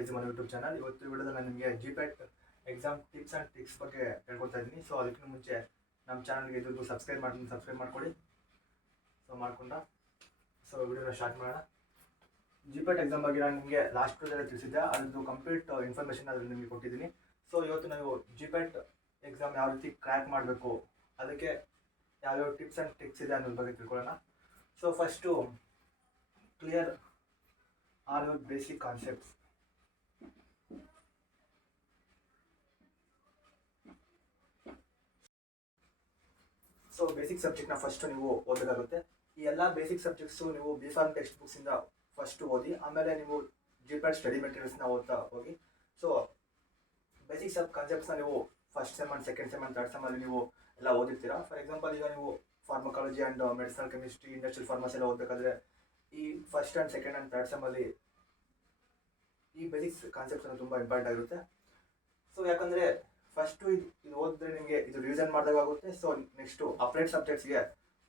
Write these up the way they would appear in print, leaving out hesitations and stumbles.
Studies ಮನೆ YouTube channel. ಇವತ್ತು ವಿಡಿಯೋದಲ್ಲಿ ನಾನು ನಿಮಗೆ GPAT exam tips and tricks ಬಗ್ಗೆ ಹೇಳ್ಕೊಡ್ತಾ ಇದ್ದೀನಿ. ಸೊ ಅದಕ್ಕಿಂತ ಮುಂಚೆ ನಮ್ಮ ಚಾನಲ್ಗೆ ಇದ್ರದ್ದು ಸಬ್ಸ್ಕ್ರೈಬ್ ಮಾಡ್ಕೊಳ್ಳಿ. ಸೊ ವಿಡಿಯೋನ ಸ್ಟಾರ್ಟ್ ಮಾಡೋಣ. GPAT ಎಕ್ಸಾಮ್ ಬಗ್ಗೆ ನಾನು ನಿಮಗೆ ಲಾಸ್ಟ್ ವಿಡಿಯೋದಲ್ಲಿ ತಿಳಿಸಿದ್ದೆ, ಅದ್ರದ್ದು ಕಂಪ್ಲೀಟ್ ಇನ್ಫಾರ್ಮೇಷನ್ ಅದರಲ್ಲಿ ನಿಮಗೆ ಕೊಟ್ಟಿದ್ದೀನಿ. ಸೊ ಇವತ್ತು ನಾವು GPAT ಎಕ್ಸಾಮ್ ಯಾವ ರೀತಿ ಕ್ರ್ಯಾಕ್ ಮಾಡಬೇಕು, ಅದಕ್ಕೆ ಯಾವ್ಯಾವ ಟಿಪ್ಸ್ ಆ್ಯಂಡ್ ಟ್ರಿಕ್ಸ್ ಇದೆ ಅನ್ನೋದ್ರ ಬಗ್ಗೆ ತಿಳ್ಕೊಳ್ಳೋಣ. So first clear are your basic concepts. So basic ಸಬ್ಜೆಕ್ಟ್ನ ಫಸ್ಟ್ ನೀವು ಓದಬೇಕಾಗುತ್ತೆ. ಈ ಎಲ್ಲ ಬೇಸಿಕ್ ಸಬ್ಜೆಕ್ಟ್ಸು ನೀವು Pharm ಟೆಕ್ಸ್ಟ್ ಬುಕ್ಸಿಂದ ಫಸ್ಟ್ ಓದಿ, ಆಮೇಲೆ ನೀವು GPAT ಸ್ಟಡಿ ಮೆಟೀರಿಯಲ್ಸ್ನ ಓದ್ತಾ ಹೋಗಿ. ಸೊ ಬೇಸಿಕ್ ಕಾನ್ಸೆಪ್ಟ್ಸ್ನ ನೀವು first sem and second sem and third ಸೆಮ್ಮಲ್ಲಿ ನೀವು ಎಲ್ಲ ಓದಿರ್ತೀರಾ. ಫಾರ್ ಎಕ್ಸಾಂಪಲ್, ಈಗ ನೀವು pharmacology and medicinal chemistry, industrial pharmacy ಎಲ್ಲ ಓದಬೇಕಾದ್ರೆ ಈ first and second and third ಸೆಮ್ಮಲ್ಲಿ ಈ ಬೇಸಿಕ್ಸ್ ಕಾನ್ಸೆಪ್ಟ್ಸ್ ತುಂಬ ಇಂಪಾರ್ಟೆಂಟ್ ಆಗಿರುತ್ತೆ. ಸೊ ಯಾಕಂದರೆ ಫಸ್ಟು ಇದು ಓದಿದ್ರೆ ನಿಮಗೆ ಇದು ರಿವಿಷನ್ ಮಾಡಿದಾಗುತ್ತೆ. ಸೊ ನೆಕ್ಸ್ಟು ಅಪ್ಲೈಡ್ ಸಬ್ಜೆಕ್ಟ್ಸ್ಗೆ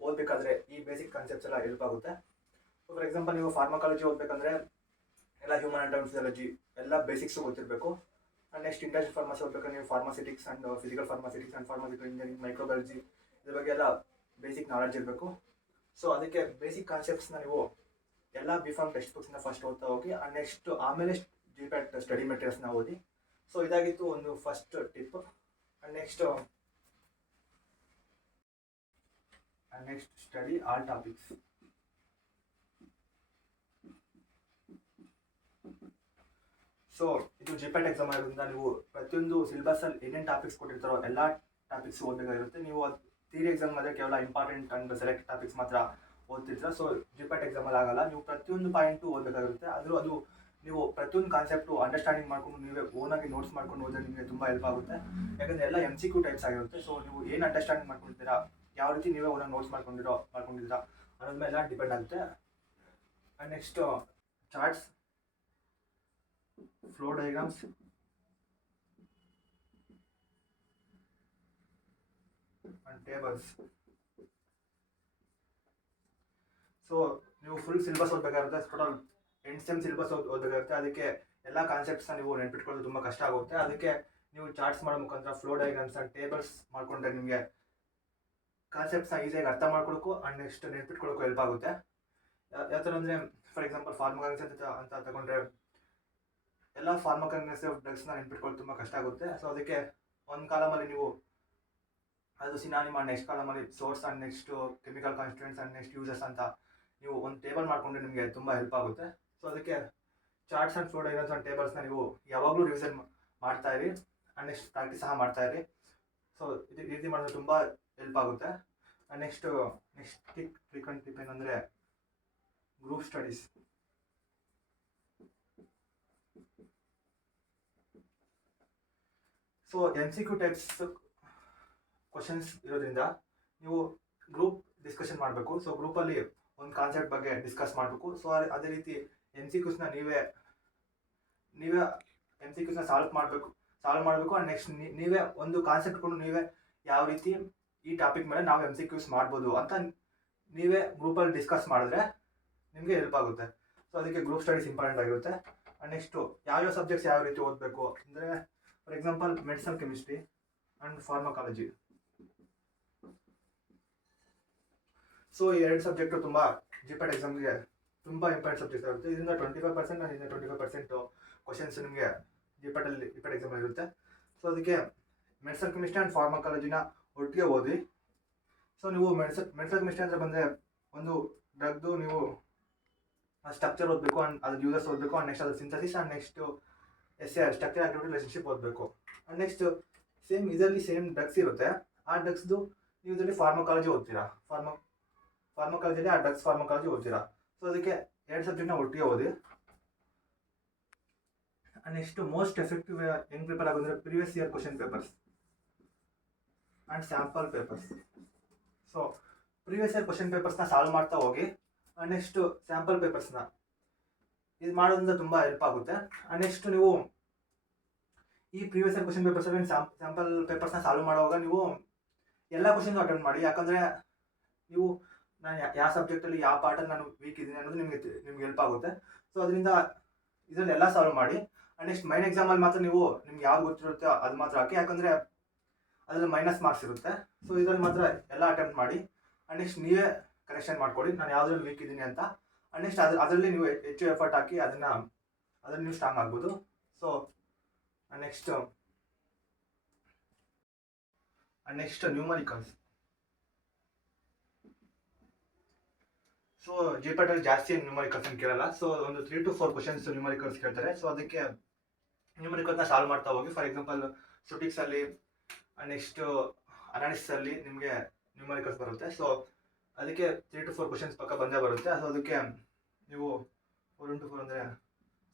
ಓದಬೇಕಾದ್ರೆ ಈ ಬೇಸಿಕ್ ಕಾನ್ಸೆಪ್ಟ್ಸ್ ಎಲ್ಲ ಹೆಲ್ಪ್ ಆಗುತ್ತೆ. ಸೊ ಫಾರ್ ಎಕ್ಸಾಂಪಲ್, ನೀವು ಫಾರ್ಮಕಾಲಜಿ ಓದಬೇಕಂದ್ರೆ ಎಲ್ಲ ಹ್ಯೂಮನ್ ಆ್ಯಂಡ್ ಫಿಸಿಯಾಲಜಿ ಎಲ್ಲ ಬೇಸಿಕ್ಸು ಗೊತ್ತಿರಬೇಕು. ಆ್ಯಂಡ್ ನೆಕ್ಸ್ಟ್ ಇಂಡಸ್ಟ್ರಿಯಲ್ ಫಾರ್ಮಸಿ ಓದಬೇಕಾದ್ರೆ ನೀವು pharmaceutics and physical pharmaceutics and pharmaceutical engineering, microbiology ಇದ್ರ ಬಗ್ಗೆ ಎಲ್ಲ ಬೇಸಿಕ್ ನಾಲೆಡ್ಜ್ ಇರಬೇಕು. ಸೊ ಅದಕ್ಕೆ ಬೇಸಿಕ್ ಕಾನ್ಸೆಪ್ಟ್ಸ್ನ ನೀವು ಎಲ್ಲ Pharm ಟೆಕ್ಸ್ಟ್ ಬುಕ್ಸ್ನ ಫಸ್ಟ್ ಓದ್ತಾ ಹೋಗಿ. ಆ್ಯಂಡ್ ನೆಕ್ಸ್ಟ್ ಆಮೇಲೆ GPAT ಸ್ಟಡಿ ಮೆಟೀರಿಯಲ್ಸ್ನ ಓದಿ. ಸೊ ಇದಾಗಿತ್ತು ಒಂದು first tip. And next study all topics. So ಇದು GPAT ಎಕ್ಸಾಮ್ ಆಗೋದ್ರಿಂದ ನೀವು ಪ್ರತಿಯೊಂದು ಸಿಲೆಬಸಲ್ಲಿ ಏನೇನು ಟಾಪಿಕ್ಸ್ ಕೊಟ್ಟಿರ್ತಾರೋ ಎಲ್ಲ ಟಾಪಿಕ್ಸ್ ಓದಬೇಕಾಗಿರುತ್ತೆ. ನೀವು ಥಿಯರಿ ಎಕ್ಸಾಮ್ ಆದರೆ ಕೇವಲ ಇಂಪಾರ್ಟೆಂಟ್ ಆ್ಯಂಡ್ ಸೆಲೆಕ್ಟ್ ಟಾಪಿಕ್ಸ್ ಮಾತ್ರ ಓದ್ತಿರ್ತೀರ. ಸೊ GPAT ಎಕ್ಸಾಮಲ್ಲಿ ಆಗಲ್ಲ, ನೀವು ಪ್ರತಿಯೊಂದು ಪಾಯಿಂಟು ಓದಬೇಕಾಗಿರುತ್ತೆ. ಅದು ನೀವು ಪ್ರತಿಯೊಂದು ಕಾನ್ಸೆಪ್ಟು ಅಂಡರ್ಸ್ಟ್ಯಾಂಡಿಂಗ್ ಮಾಡ್ಕೊಂಡು ನೀವೇ ಓನಾಗಿ ನೋಟ್ಸ್ ಮಾಡ್ಕೊಂಡು ಹೋದರೆ ನಿಮಗೆ ತುಂಬ ಹೆಲ್ಪ್ ಆಗುತ್ತೆ. ಯಾಕಂದರೆ ಎಲ್ಲ MCQ ಟೈಪ್ಸ್ ಆಗಿರುತ್ತೆ. ಸೊ ನೀವು ಏನು ಅಂಡರ್ಸ್ಟ್ಯಾಂಡಿಂಗ್ ಮಾಡ್ಕೊಳ್ತೀರಾ, ಯಾವ ರೀತಿ ನೀವೇ ಓನಾಗಿ ನೋಟ್ಸ್ ಮಾಡ್ಕೊಂಡಿದ್ದೀರಾ ಅನ್ನೋದ್ರ ಮೇಲೆ ಡಿಪೆಂಡ್ ಆಗುತ್ತೆ. And next charts, flow diagrams, and tables. So ನೀವು ಫುಲ್ ಸಿಲೆಬಸ್ ಓದಬೇಕಾಗುತ್ತೆ. ಟೋಟಲ್ 8 ಸೆಮ್ ಸಿಲೆಬಸ್ ಓದಬೇಕಾಗುತ್ತೆ. ಅದಕ್ಕೆ ಎಲ್ಲ ಕಾನ್ಸೆಪ್ಟ್ಸ್ನ ನೀವು ನೆನ್ಪಿಟ್ಕೊಳ್ಳೋದು ತುಂಬ ಕಷ್ಟ ಆಗುತ್ತೆ. ಅದಕ್ಕೆ ನೀವು ಚಾರ್ಟ್ಸ್ ಮಾಡೋ ಮುಖಾಂತರ ಫ್ಲೋ ಡಯಾಗ್ರಾಮ್ಸ್ ಆ್ಯಂಡ್ ಟೇಬಲ್ಸ್ ಮಾಡ್ಕೊಂಡ್ರೆ ನಿಮಗೆ ಕಾನ್ಸೆಪ್ಟ್ಸ್ನ ಈಸಿಯಾಗಿ ಅರ್ಥ ಮಾಡ್ಕೊಳ್ಳೋಕ್ಕೂ ಆ್ಯಂಡ್ ನೆಕ್ಸ್ಟ್ ನೆನ್ಪಿಟ್ಕೊಳ್ಳೋಕ್ಕೂ ಹೆಲ್ಪ್ ಆಗುತ್ತೆ. ಯಾವ ಥರ ಅಂದರೆ, ಫಾರ್ ಎಕ್ಸಾಂಪಲ್ ಫಾರ್ಮಕಾಲಜಿ ಅಂತ ತಗೊಂಡ್ರೆ ಎಲ್ಲ ಫಾರ್ಮಕಾಲಜಿವ್ ಡ್ರಗ್ಸ್ನ ನೆನ್ಪಿಟ್ಕೊಳ್ಳೋದು ತುಂಬ ಕಷ್ಟ ಆಗುತ್ತೆ. ಸೊ ಅದಕ್ಕೆ ಒಂದು ಕಾಲಮಲ್ಲಿ ನೀವು ಅದು ಸಿನಾನಿಮ್, ನೆಕ್ಸ್ಟ್ ಕಾಲಮಲ್ಲಿ source and next chemical constituents and next uses ಅಂತ ನೀವು ಒಂದು ಟೇಬಲ್ ಮಾಡಿಕೊಂಡ್ರೆ ನಿಮಗೆ ತುಂಬ ಹೆಲ್ಪ್ ಆಗುತ್ತೆ. ಸೊ ಅದಕ್ಕೆ charts and flow diagrams and ಟೇಬಲ್ಸ್ನ ನೀವು ಯಾವಾಗಲೂ ರಿವಿಷನ್ ಮಾಡ್ತಾ ಇರಿ ಆ್ಯಂಡ್ ನೆಕ್ಸ್ಟ್ ಪ್ರಾಕ್ಟೀಸ್ ಸಹ ಮಾಡ್ತಾ ಇರಿ. ಸೊ ಇದು ರೀತಿ ಮಾಡಿದ್ರೆ ತುಂಬ ಹೆಲ್ಪ್ ಆಗುತ್ತೆ. ಆ್ಯಂಡ್ ನೆಕ್ಸ್ಟ್ ಟಿಪ್ ಏನಂದರೆ group studies. So MCQ types questions ಇರೋದ್ರಿಂದ ನೀವು ಗ್ರೂಪ್ ಡಿಸ್ಕಷನ್ ಮಾಡಬೇಕು. ಸೊ ಗ್ರೂಪಲ್ಲಿ ಒಂದು ಕಾನ್ಸೆಪ್ಟ್ ಬಗ್ಗೆ ಡಿಸ್ಕಸ್ ಮಾಡಬೇಕು. ಸೊ ಅದೇ ರೀತಿ MCQಸ್ನ ನೀವೇ MCQಸ್ನ ಸಾಲ್ವ್ ಮಾಡಬೇಕು. ಆ್ಯಂಡ್ ನೆಕ್ಸ್ಟ್ ನೀವೇ ಒಂದು ಕಾನ್ಸೆಪ್ಟ್ಕೊಂಡು ನೀವೇ ಯಾವ ರೀತಿ ಈ ಟಾಪಿಕ್ ಮೇಲೆ ನಾವು MCQಸ್ ಮಾಡ್ಬೋದು ಅಂತ ನೀವೇ ಗ್ರೂಪಲ್ಲಿ ಡಿಸ್ಕಸ್ ಮಾಡಿದ್ರೆ ನಿಮಗೆ ಹೆಲ್ಪ್ ಆಗುತ್ತೆ. ಸೊ ಅದಕ್ಕೆ ಗ್ರೂಪ್ ಸ್ಟಡೀಸ್ ಇಂಪಾರ್ಟೆಂಟ್ ಆಗಿರುತ್ತೆ. ಆ್ಯಂಡ್ ನೆಕ್ಸ್ಟು ಯಾವ್ಯಾವ ಸಬ್ಜೆಕ್ಟ್ಸ್ ಯಾವ ರೀತಿ ಓದಬೇಕು ಅಂದರೆ, for example medicinal chemistry and pharmacology. So ಈ 2 ಸಬ್ಜೆಕ್ಟು ತುಂಬ GPAT ಎಕ್ಸಾಮ್ಗೆ ತುಂಬ ಇಂಪಾರ್ಟೆಂಟ್ ಸಬ್ಜೆಕ್ಟ್ ಆಗುತ್ತೆ. ಇದರಿಂದ 25% ಆ್ಯಂಡ್ 25% ಕ್ವಶನ್ಸ್ ನಿಮಗೆ GPAT ಎಕ್ಸಾಮಲ್ಲಿ ಇರುತ್ತೆ. ಸೊ ಅದಕ್ಕೆ ಮೆಡಿಸಿನಲ್ ಕೆಮಿಸ್ಟ್ರಿ ಆ್ಯಂಡ್ ಫಾರ್ಮಕಾಲಜಿನ ಒಟ್ಟಿಗೆ ಓದಿ. ಸೊ ನೀವು ಮೆಡಿಸಿನಲ್ ಕೆಮಿಸ್ಟ್ರಿ ಅಂದರೆ ಬಂದರೆ ಒಂದು ಡ್ರಗ್ದು ನೀವು ಸ್ಟ್ರಕ್ಚರ್ ಓದಬೇಕು, ಆ್ಯಂಡ್ ಅದ್ರ ಯೂಸಸ್ ಓದಬೇಕು, ಆ್ಯಂಡ್ ನೆಕ್ಸ್ಟ್ ಅದ್ರ synthesis, and next structure activity relationship ಓದಬೇಕು. ಆ್ಯಂಡ್ ನೆಕ್ಸ್ಟ್ ಇದರಲ್ಲಿ ಸೇಮ್ ಡ್ರಗ್ಸ್ ಇರುತ್ತೆ. ಆ ಡ್ರಗ್ಸ್ದು ನೀವು ಇದರಲ್ಲಿ ಫಾರ್ಮಕಾಲಜಿ ಓದ್ತೀರಾ, ಫಾರ್ಮಕಾಲಜಿಯಲ್ಲಿ ಆ ಡ್ರಗ್ಸ್ ಫಾರ್ಮಕಾಲಜಿ ಓದ್ತೀರಾ. ಸೊ ಅದಕ್ಕೆ 2 ಸಬ್ಜೆಕ್ಟ್ನ ಒಟ್ಟಿಗೆ ಓದಿ. ಆ್ಯಂಡ್ ನೆಕ್ಸ್ಟ್ ಮೋಸ್ಟ್ ಎಫೆಕ್ಟಿವ್ ಹೆಂಗೆ ಪ್ರಿಪೇರ್ ಆಗೋದ್ರೆ previous year question papers and sample papers. So previous year question ಪೇಪರ್ಸ್ನ ಸಾಲ್ವ್ ಮಾಡ್ತಾ ಹೋಗಿ. ಆ್ಯಂಡ್ ನೆಕ್ಸ್ಟ್ ಸ್ಯಾಂಪಲ್ ಪೇಪರ್ಸ್ನ ಇದು ಮಾಡೋದ್ರಿಂದ ತುಂಬ ಹೆಲ್ಪ್ ಆಗುತ್ತೆ. ಆ್ಯಂಡ್ ನೆಕ್ಸ್ಟ್ ನೀವು ಈ ಪ್ರೀವಿಯಸ್ ಇಯರ್ ಕ್ವಶನ್ ಪೇಪರ್ಸಲ್ಲಿ ಸ್ಯಾಂಪಲ್ ಪೇಪರ್ಸ್ನ ಸಾಲ್ವ್ ಮಾಡುವಾಗ ನೀವು ಎಲ್ಲ ಕ್ವಶನ್ ಅಟೆಂಡ್ ಮಾಡಿ. ಯಾಕಂದರೆ ನೀವು ನಾನು ಯಾವ ಸಬ್ಜೆಕ್ಟಲ್ಲಿ ಯಾವ ಪಾರ್ಟಲ್ಲಿ ನಾನು ವೀಕ್ ಇದ್ದೀನಿ ಅನ್ನೋದು ನಿಮಗೆ ಹೆಲ್ಪ್ ಆಗುತ್ತೆ. ಸೊ ಅದರಿಂದ ಇದರಲ್ಲಿ ಎಲ್ಲ ಸಾಲ್ವ್ ಮಾಡಿ. ನೆಕ್ಸ್ಟ್ ಮೈನ್ ಎಕ್ಸಾಮಲ್ಲಿ ಮಾತ್ರ ನೀವು ನಿಮ್ಗೆ ಯಾವ್ದು ಗೊತ್ತಿರುತ್ತೆ ಅದು ಮಾತ್ರ ಹಾಕಿ, ಯಾಕಂದರೆ ಅದ್ರಲ್ಲಿ ಮೈನಸ್ ಮಾರ್ಕ್ಸ್ ಇರುತ್ತೆ. ಸೊ ಇದರಲ್ಲಿ ಮಾತ್ರ ಎಲ್ಲ ಅಟೆಂಪ್ಟ್ ಮಾಡಿ. ನೆಕ್ಸ್ಟ್ ನೀವೇ ಕರೆಕ್ಷನ್ ಮಾಡ್ಕೊಳ್ಳಿ ನಾನು ಯಾವುದ್ರಲ್ಲಿ ವೀಕ್ ಇದ್ದೀನಿ ಅಂತ. ನೆಕ್ಸ್ಟ್ ಅದರಲ್ಲಿ ನೀವು ಹೆಚ್ಚು ಎಫರ್ಟ್ ಹಾಕಿ ಅದನ್ನು ನೀವು ಸ್ಟ್ರಾಂಗ್ ಆಗ್ಬೋದು. So next numericals. So GPAT ಅಲ್ಲಿ ಜಾಸ್ತಿ ನ್ಯೂಮರಿಕಲ್ಸ್ ಅಂತ ಕೇಳಲ್ಲ. ಸೊ ಒಂದು 3 to 4 ಕ್ವಶನ್ಸ್ ನ್ಯೂಮರಿಕಲ್ಸ್ ಕೇಳ್ತಾರೆ. ಸೊ ಅದಕ್ಕೆ ನ್ಯೂಮರಿಕಲ್ಸ್ನ ಸಾಲ್ವ್ ಮಾಡ್ತಾ ಹೋಗಿ. ಫಾರ್ ಎಕ್ಸಾಂಪಲ್ ಸ್ಟುಟಿಕ್ಸಲ್ಲಿ ನೆಕ್ಸ್ಟ್ ಅನಾಲಿಸಿಸಲ್ಲಿ ನಿಮಗೆ ನ್ಯೂಮರಿಕಲ್ಸ್ ಬರುತ್ತೆ. ಸೊ ಅದಕ್ಕೆ 3 to 4 ಕ್ವಶನ್ಸ್ ಪಕ್ಕ ಬಂದೇ ಬರುತ್ತೆ. ಸೊ ಅದಕ್ಕೆ ನೀವು 4 into 4 ಅಂದರೆ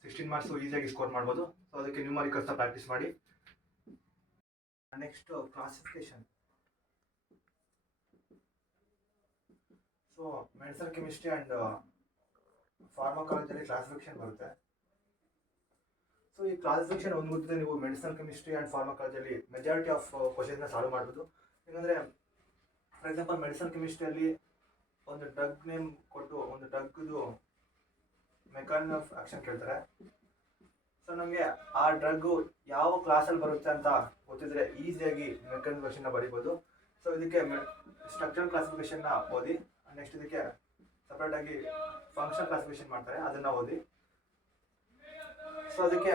16 ಮಾರ್ಕ್ಸು ಈಸಿಯಾಗಿ ಸ್ಕೋರ್ ಮಾಡ್ಬೋದು. ಸೊ ಅದಕ್ಕೆ ನ್ಯೂಮರಿಕಲ್ಸ್ನ ಪ್ರಾಕ್ಟೀಸ್ ಮಾಡಿ. Next classification. So medicinal chemistry and ಫಾರ್ಮಕಾಲಜಿಯಲ್ಲಿ ಕ್ಲಾಸಿಫಿಕೇಶನ್ ಬರುತ್ತೆ. ಸೊ ಈ ಕ್ಲಾಸಿಫಿಕೇಶನ್ ಒಂದು ಗೊತ್ತಿದೆ, ನೀವು ಮೆಡಿಸಿನಲ್ ಕೆಮಿಸ್ಟ್ರಿ ಆ್ಯಂಡ್ ಫಾರ್ಮಕಾಲಜಿಯಲ್ಲಿ ಮೆಜಾರಿಟಿ ಆಫ್ ಕ್ವಶನ್ಸ್ನ ಸಾಲ್ವ್ ಮಾಡ್ಬೋದು. ಯಾಕಂದರೆ ಫಾರ್ ಎಕ್ಸಾಂಪಲ್ ಮೆಡಿಸಿನಲ್ ಕೆಮಿಸ್ಟ್ರಿಯಲ್ಲಿ ಒಂದು ಡ್ರಗ್ ನೇಮ್ ಕೊಟ್ಟು ಒಂದು ಡ್ರಗ್ದು ಮೆಕಾನಿಸಮ್ ಆಫ್ ಆಕ್ಷನ್ ಕೇಳ್ತಾರೆ. ಸೊ ನಮಗೆ ಆ ಡ್ರಗ್ಗು ಯಾವ ಕ್ಲಾಸಲ್ಲಿ ಬರುತ್ತೆ ಅಂತ ಗೊತ್ತಿದ್ರೆ ಈಸಿಯಾಗಿ ಮೆಕಾನಿಸಮ್ ಬರೀಬೋದು. ಸೊ ಇದಕ್ಕೆ ಸ್ಟ್ರಕ್ಚರಲ್ ಕ್ಲಾಸಿಫಿಕೇಶನ್ನ ಓದಿ. ನೆಕ್ಸ್ಟ್ ಇದಕ್ಕೆ ಸಪ್ರೇಟಾಗಿ ಫಂಕ್ಷನ್ ಕ್ಲಾಸಿಫಿಕೇಶನ್ ಮಾಡ್ತಾರೆ, ಅದನ್ನು ಓದಿ. ಸೊ ಅದಕ್ಕೆ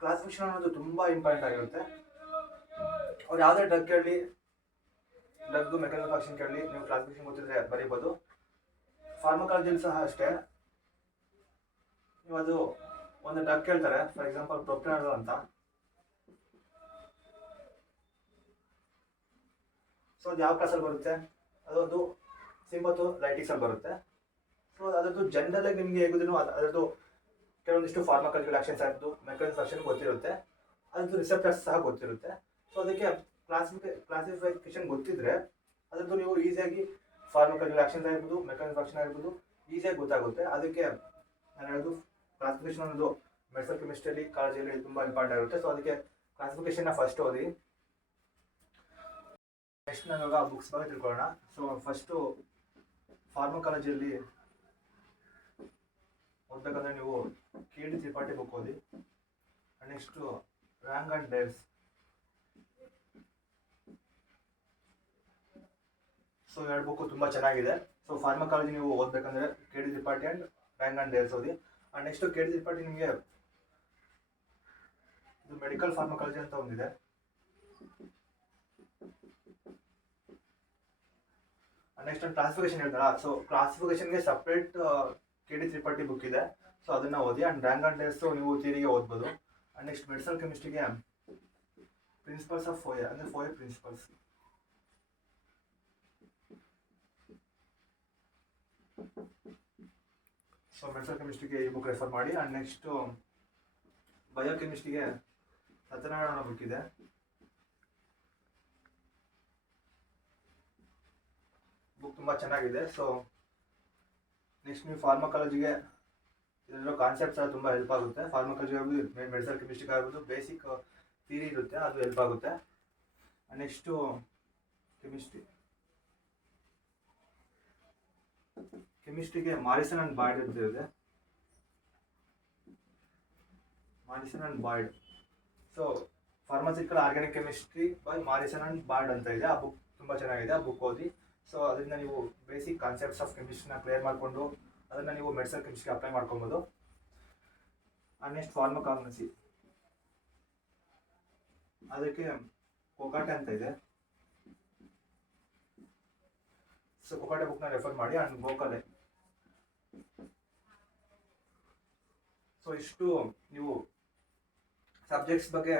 ಕ್ಲಾಸಿಫಿಕೇಶನ್ ಅನ್ನೋದು ತುಂಬ ಇಂಪಾರ್ಟೆಂಟ್ ಆಗಿರುತ್ತೆ. ಅವ್ರು ಯಾವುದೇ ಡ್ರಗ್ ಕೇಳಲಿ, ಡ್ರಗ್ಗು ಮೆಕಾನಿಸಮ್ ಆಕ್ಷನ್ ಕೇಳಲಿ, ನೀವು ಕ್ಲಾಸಿಫಿಕೇಶನ್ ಗೊತ್ತಿದ್ರೆ ಬರೀಬೋದು. ಫಾರ್ಮಕಾಲಜಿಯಲ್ಲಿ ಸಹ ಅಷ್ಟೇ. ನೀವು ಅದು ಒಂದು ಡ್ರಗ್ ಕೇಳ್ತಾರೆ, ಫಾರ್ ಎಕ್ಸಾಂಪಲ್ ಪ್ರೊಪ್ರಾನೋಲ್ ಅಂತ. ಸೊ ಅದು ಯಾವ ಕ್ಲಾಸಲ್ಲಿ ಬರುತ್ತೆ? ಅದೊಂದು ಸಿಂಪಥೋಲೈಟಿಕ್ಸಲ್ಲಿ ಬರುತ್ತೆ. ಸೊ ಅದರದ್ದು ಜನರಲಾಗಿ ನಿಮಗೆ ಹೇಗಿದ್ರು ಅದರದ್ದು ಕೆಲವೊಂದಿಷ್ಟು ಫಾರ್ಮಕಾಲಜಿಕಲ್ ಆಕ್ಷನ್ಸ್ ಆಗಿದ್ದು ಮೆಕಾನಿಸಮ್ ಆಕ್ಷನ್ ಗೊತ್ತಿರುತ್ತೆ, ಅದರದ್ದು ರಿಸೆಪ್ಟರ್ಸ್ ಸಹ ಗೊತ್ತಿರುತ್ತೆ. ಸೊ ಅದಕ್ಕೆ ಕ್ಲಾಸಿಫಿಕೇಶನ್ ಗೊತ್ತಿದ್ರೆ ಅದರದ್ದು ನೀವು ಈಸಿಯಾಗಿ ಫಾರ್ಮಕಾಲಜಿಕಲ್ ಆಕ್ಷನ್ಸ್ ಆಗಿರ್ಬೋದು, ಮೆಕಾನಿಸಮ್ ಆಕ್ಷನ್ ಆಗಿರ್ಬೋದು ಈಸಿಯಾಗಿ ಗೊತ್ತಾಗುತ್ತೆ. ಅದಕ್ಕೆ ನಾನು ಹೇಳೋದು ಕ್ಲಾಸಿಫಿಕೇಶನ್ ಅನ್ನೋದು ಮೆಡಿಸಿನಲ್ ಕೆಮಿಸ್ಟ್ರಿಯಲ್ಲಿ ಕಾಲೇಜಲ್ಲಿ ತುಂಬ ಇಂಪಾರ್ಟೆಂಟ್ ಆಗಿರುತ್ತೆ. ಸೊ ಅದಕ್ಕೆ ಕ್ಲಾಸಿಫಿಕೇಶನ್ನ ಫಸ್ಟ್ ಓದಿ. ನೆಕ್ಸ್ಟ್ ನಾವು ಇವಾಗ ಬುಕ್ಸ್ ಬಗ್ಗೆ ತಿಳ್ಕೊಳ್ಳೋಣ. ಸೊ ಫಸ್ಟು ಫಾರ್ಮಕಾಲಜಿಯಲ್ಲಿ ಓದಬೇಕಂದ್ರೆ ನೀವು KD ತ್ರಿಪಾಠಿ ಬುಕ್ ಓದಿ. Next Rang and Dale's. So ಎರಡು ಬುಕ್ಕು ತುಂಬ ಚೆನ್ನಾಗಿದೆ. ಸೊ ಫಾರ್ಮಕಾಲಜಿ ನೀವು ಓದಬೇಕಂದ್ರೆ KD Tripathi and Rang and Dale's ಓದಿ. ನೆಕ್ಸ್ಟು KD ತ್ರಿಪಾಠಿ ನಿಮಗೆ ಇದು ಮೆಡಿಕಲ್ ಫಾರ್ಮಕಾಲಜಿ ಅಂತ ಒಂದಿದೆ. ನೆಕ್ಸ್ಟ್ ಒಂದು ಕ್ಲಾಸಿಫಿಕೇಶನ್ ಹೇಳ್ತಾರ. ಸೊ ಕ್ಲಾಸಿಫಿಕೇಶನ್ಗೆ ಸಪ್ರೇಟ್ KD ತ್ರಿಪಾಠಿ ಬುಕ್ ಇದೆ. ಸೊ ಅದನ್ನು ಓದಿ. ಆ್ಯಂಡ್ ರ್ಯಾಂಗ್ ಆ್ಯಂಡ್ ಡೇರ್ಸು ನೀವು ಥಿಯರಿಗೆ ಓದ್ಬೋದು. ನೆಕ್ಸ್ಟ್ ಮೆಡಿಸಿನಲ್ ಕೆಮಿಸ್ಟ್ರಿಗೆ ಪ್ರಿನ್ಸಿಪಲ್ಸ್ ಆಫ್ ಫೋಯೆ ಅಂದರೆ ಫೋಯೆ ಪ್ರಿನ್ಸಿಪಲ್ಸ್. ಸೊ ಮೆಡಿಸಿನಲ್ ಕೆಮಿಸ್ಟ್ರಿಗೆ ಈ ಬುಕ್ ರೆಫರ್ ಮಾಡಿ. ಆ್ಯಂಡ್ ನೆಕ್ಸ್ಟು ಬಯೋಕೆಮಿಸ್ಟ್ರಿಗೆ ಸತ್ಯನಾರಾಯಣ ಬುಕ್ ಇದೆ. ಬುಕ್ ತುಂಬ ಚೆನ್ನಾಗಿದೆ. ಸೊ ನೆಕ್ಸ್ಟ್ ನೀವು ಫಾರ್ಮಕಾಲಜಿಗೆ ಇದರಲ್ಲಿರೋ ಕಾನ್ಸೆಪ್ಟ್ಸ್ ಎಲ್ಲ ತುಂಬ ಹೆಲ್ಪ್ ಆಗುತ್ತೆ. ಫಾರ್ಮಕಾಲಜಿ ಆಗ್ಬೋದು, ಮೆಡಿಸಿನಲ್ ಕೆಮಿಸ್ಟ್ರಿಗೆ ಆಗ್ಬೋದು, ಬೇಸಿಕ್ ಥಿಯರಿ ಇರುತ್ತೆ, ಅದು ಹೆಲ್ಪ್ ಆಗುತ್ತೆ. ನೆಕ್ಸ್ಟು ಕೆಮಿಸ್ಟ್ರಿಗೆ ಮಾರಿಸನ್ ಆ್ಯಂಡ್ ಬಾಯ್ಡ್ ಅಂತ ಇದೆ. Morrison and boiled. So pharmaceutical organic chemistry by Morrison and boiled ಅಂತ ಇದೆ. ಆ ಬುಕ್ ತುಂಬ ಚೆನ್ನಾಗಿದೆ, ಆ ಬುಕ್ ಓದಿ. ಸೊ ಅದರಿಂದ ನೀವು ಬೇಸಿಕ್ ಕಾನ್ಸೆಪ್ಟ್ಸ್ ಆಫ್ ಕೆಮಿಸ್ಟ್ರಿನ ಕ್ಲಿಯರ್ ಮಾಡಿಕೊಂಡು ಅದನ್ನು ನೀವು ಮೆಡಿಸಿನಲ್ ಕೆಮಿಸ್ಟ್ರಿಗೆ ಅಪ್ಲೈ ಮಾಡ್ಕೊಬೋದು. ನೆಕ್ಸ್ಟ್ ಫಾರ್ಮಕಾಗ್ನಸಿ, ಅದಕ್ಕೆ ಕೊಕಾಟೆ ಅಂತ ಇದೆ. ಸೊ ಕೊಕಾಟೆ ಬುಕ್ನ ರೆಫರ್ ಮಾಡಿ. ಆ್ಯಂಡ್ ಗೋಖಲೆ. ಸೊ ಇಷ್ಟು ನೀವು ಸಬ್ಜೆಕ್ಟ್ಸ್ ಬಗ್ಗೆ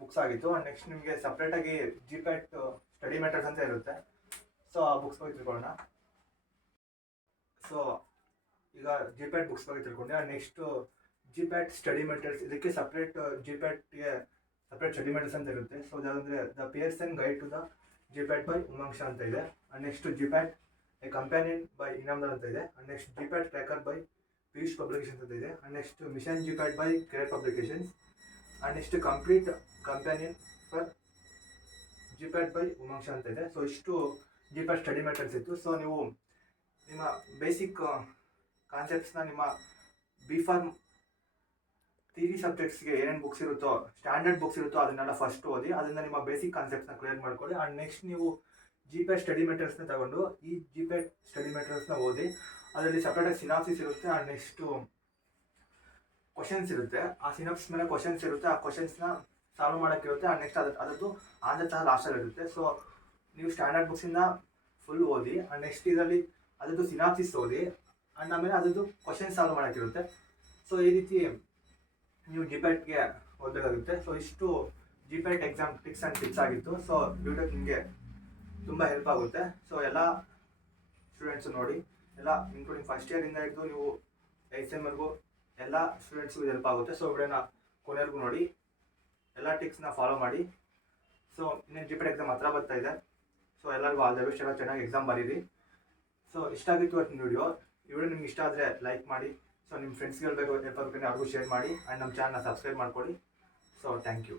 ಬುಕ್ಸ್ ಆಗಿತ್ತು. ಆ್ಯಂಡ್ ನೆಕ್ಸ್ಟ್ ನಿಮಗೆ ಸಪ್ರೇಟಾಗಿ GPAT ಸ್ಟಡಿ ಮೆಟರ್ಸ್ ಅಂತ ಇರುತ್ತೆ. ಸೊ ಆ ಬುಕ್ಸ್ ಬಗ್ಗೆ ತಿಳ್ಕೊಳ್ಳೋಣ. ಸೊ ಈಗ GPAT ಬುಕ್ಸ್ ಬಗ್ಗೆ ತಿಳ್ಕೊಂಡೆ. And next GPAT study matters, ಇದಕ್ಕೆ ಸಪ್ರೇಟ್ GPATಗೆ ಸಪ್ರೇಟ್ ಸ್ಟಡಿ ಮೆಟರ್ಸ್ ಅಂತ ಇರುತ್ತೆ. ಸೊ ಅದಂದರೆ the Pearson guide to the GPAT by Umansha ಅಂತ ಇದೆ. And next GPAT a companion by Inamdar ಅಂತ ಇದೆ. And next GPAT tracker by Piyush publications ಅಂತ ಇದೆ. And next mission GPAT by Crate publications. And next complete companion for GPAT by Umansha ಅಂತ ಇದೆ. So ಇಷ್ಟು GPAT study ಮೆಟರ್ಸ್ ಇತ್ತು. ಸೊ ನೀವು ನಿಮ್ಮ ಬೇಸಿಕ್ ಕಾನ್ಸೆಪ್ಟ್ಸ್ನ ನಿಮ್ಮ B.Pharm ಥಿಯರಿ ಸಬ್ಜೆಕ್ಟ್ಸ್ಗೆ ಏನೇನು ಬುಕ್ಸ್ ಇರುತ್ತೋ, ಸ್ಟ್ಯಾಂಡರ್ಡ್ ಬುಕ್ಸ್ ಇರುತ್ತೋ ಅದನ್ನೆಲ್ಲ ಫಸ್ಟ್ ಓದಿ, ಅದರಿಂದ ನಿಮ್ಮ ಬೇಸಿಕ್ ಕಾನ್ಸೆಪ್ಟ್ಸ್ನ ಕ್ಲಿಯರ್ ಮಾಡ್ಕೊಳ್ಳಿ. ಆ್ಯಂಡ್ ನೆಕ್ಸ್ಟ್ ನೀವು GPAT ಸ್ಟಡಿ ಮೆಟೀರಿಯಲ್ಸ್ನ ತಗೊಂಡು ಈ GPAT ಸ್ಟಡಿ ಮೆಟೀರಿಯಲ್ಸ್ನ ಓದಿ. ಅದರಲ್ಲಿ ಸಪ್ರೇಟಾಗಿ ಸಿನಾಪ್ಸಿಸ್ ಇರುತ್ತೆ ಆ್ಯಂಡ್ ನೆಕ್ಸ್ಟು ಕ್ವಶನ್ಸ್ ಇರುತ್ತೆ. ಆ ಸಿನಾಪ್ಸ್ ಮೇಲೆ ಕ್ವಶನ್ಸ್ ಇರುತ್ತೆ, ಆ ಕ್ವಶನ್ಸ್ನ ಸಾಲ್ವ್ ಮಾಡೋಕ್ಕಿರುತ್ತೆ. ಆ್ಯಂಡ್ ನೆಕ್ಸ್ಟ್ ಅದರದ್ದು ಆನ್ಸರ್ ಸಹ ಲಾಸ್ಟಲ್ಲಿ ಇರುತ್ತೆ. ಸೊ ನೀವು ಸ್ಟ್ಯಾಂಡರ್ಡ್ ಬುಕ್ಸಿಂದ ಫುಲ್ ಓದಿ, ಆ್ಯಂಡ್ ನೆಕ್ಸ್ಟ್ ಇದರಲ್ಲಿ ಅದರದ್ದು ಸಿನಾಪ್ಸಿಸ್ ಓದಿ, ಆ್ಯಂಡ್ ಆಮೇಲೆ ಅದರದ್ದು ಕ್ವಶನ್ ಸಾಲ್ವ್ ಮಾಡೋಕ್ಕಿರುತ್ತೆ. ಸೊ ಈ ರೀತಿ ನೀವು GPATಗೆ ಓದಬೇಕಾಗುತ್ತೆ. ಸೊ ಇಷ್ಟು GPAT exam tricks and tips ಆಗಿತ್ತು. ಸೊ ವಿಡಿಯೋ ನಿಮಗೆ ತುಂಬ ಹೆಲ್ಪ್ ಆಗುತ್ತೆ. ಸೊ ಎಲ್ಲ ಸ್ಟೂಡೆಂಟ್ಸು ನೋಡಿ, ಎಲ್ಲ ಇನ್ಕ್ಲೂಡಿಂಗ್ ಫಸ್ಟ್ ಇಯರಿಂದ ಹಿಡಿದು ನೀವು 8th ಸೆಮ್ವರೆಗೂ ಎಲ್ಲ ಸ್ಟೂಡೆಂಟ್ಸ್ಗೂ ಹೆಲ್ಪ್ ಆಗುತ್ತೆ. ಸೊ ವಿಡಿಯೋನ ಕೊನೆವರೆಗೂ ನೋಡಿ, ಎಲ್ಲ ಟಿಕ್ಸ್ನ ಫಾಲೋ ಮಾಡಿ. ಸೊ ಇನ್ನೇನು GPAT ಎಕ್ಸಾಮ್ ಹತ್ರ ಬರ್ತಾ ಇದೆ. ಸೊ ಎಲ್ಲರಿಗೂ ಆಲ್ ದ ಬೆಸ್ಟ್, ಎಲ್ಲ ಚೆನ್ನಾಗಿ ಎಕ್ಸಾಮ್ ಬರೀರಿ. ಸೊ ಇಷ್ಟ ಆಗಿತ್ತು ಇವತ್ತಿನ ವಿಡಿಯೋ ನಿಮ್ಗೆ ಇಷ್ಟ ಆದರೆ ಲೈಕ್ ಮಾಡಿ. ಸೊ ನಿಮ್ಮ ಫ್ರೆಂಡ್ಸ್ಗೆ ಹೇಳ್ಬೇಕು, ಅವ್ರಿಗೂ ಶೇರ್ ಮಾಡಿ. ಆ್ಯಂಡ್ ನಮ್ಮ ಚಾನಲ್ನ ಸಬ್ಸ್ಕ್ರೈಬ್ ಮಾಡ್ಕೊಳ್ಳಿ. So thank you.